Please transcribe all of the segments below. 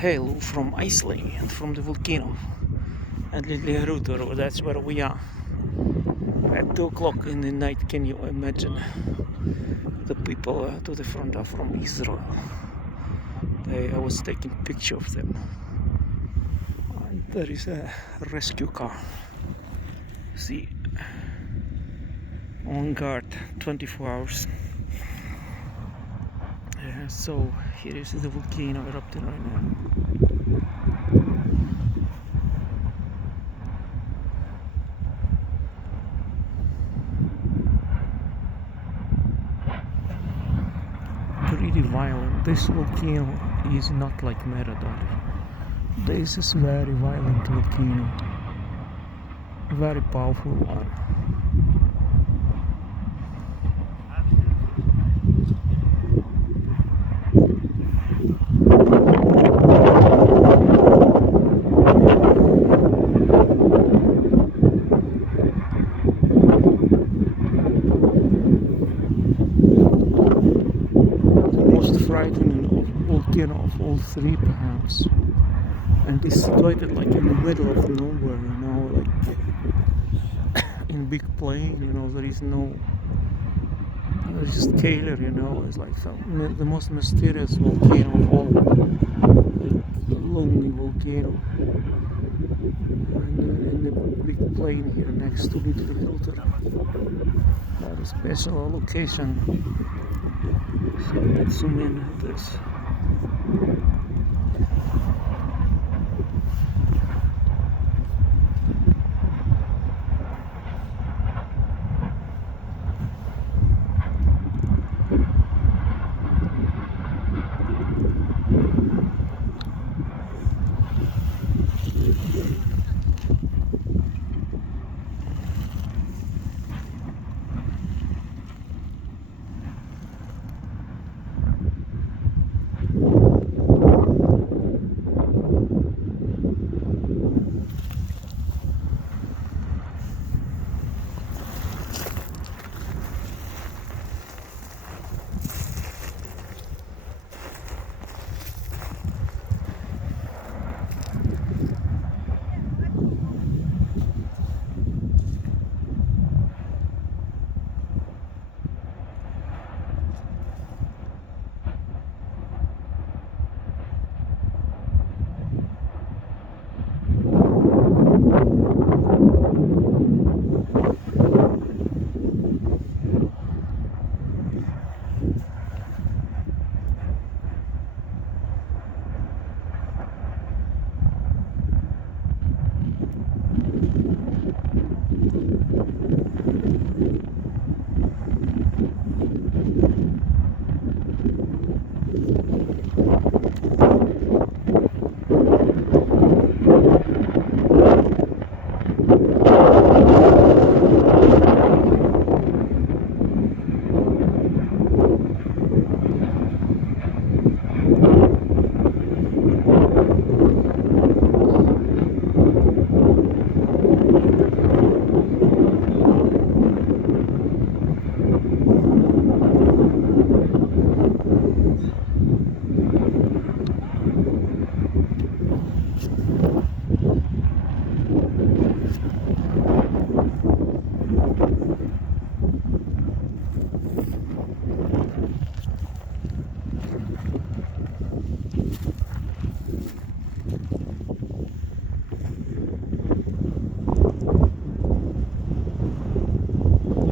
hail from Iceland, from the volcano at Litlihrutur. That's where we are at 2 o'clock in the night. Can you imagine? The people to the front are from Israel. I was taking a picture of them. And there is a rescue car. See, on guard 24 hours. So here is the volcano erupting right now. Pretty violent. This volcano is not like Merodach. This is very violent volcano. Very powerful one. Frightening volcano of all three, perhaps, and it's situated like in the middle of nowhere, you know, like in big plain, you know. There is no scalar, you know. It's like the most mysterious volcano of all, like a lonely volcano, and in the big plain here next to Litlihrutur. A special location. So let's zoom in at this.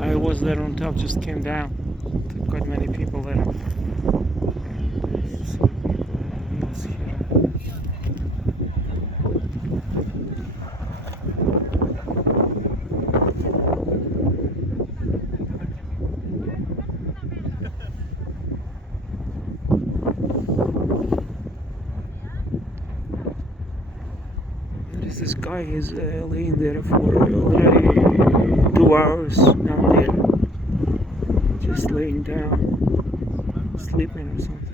I was there on top, just came down. Quite many people there. This guy is laying there for already 2 hours down there, just laying down, sleeping or something.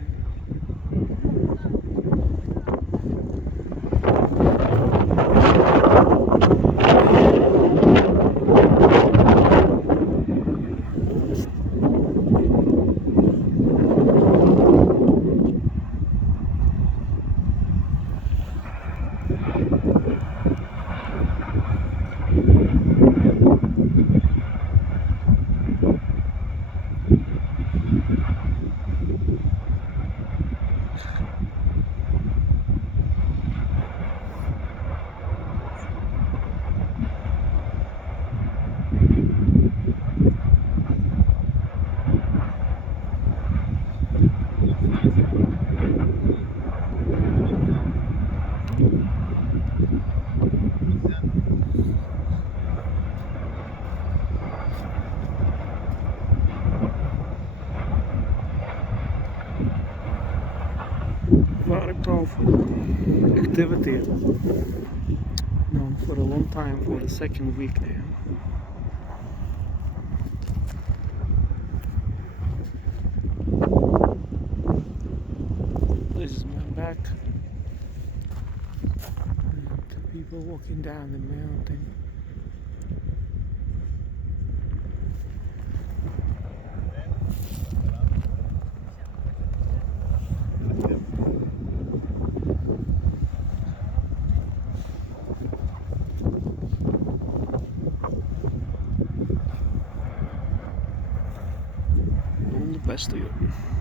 Very powerful activity. Known for a long time, for the second week now. This is my back. And people walking down the mountain. All the best to you.